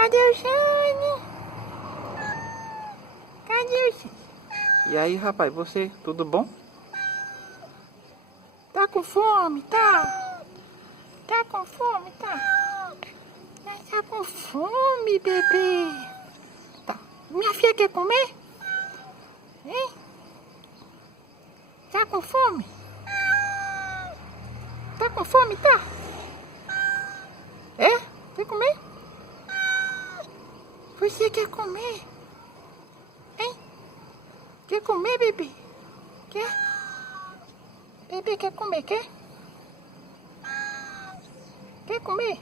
Cadê o Jane? Cadê o Jane? E aí, rapaz, você, tudo bom? Tá com fome, tá? Tá com fome, tá? Tá com fome, bebê? Tá. Minha filha quer comer? Hein? Tá com fome? Tá com fome, tá? É? Quer comer? Você quer comer? Hein? Quer comer, bebê? Quer? Bebê quer comer, quer? Quer comer?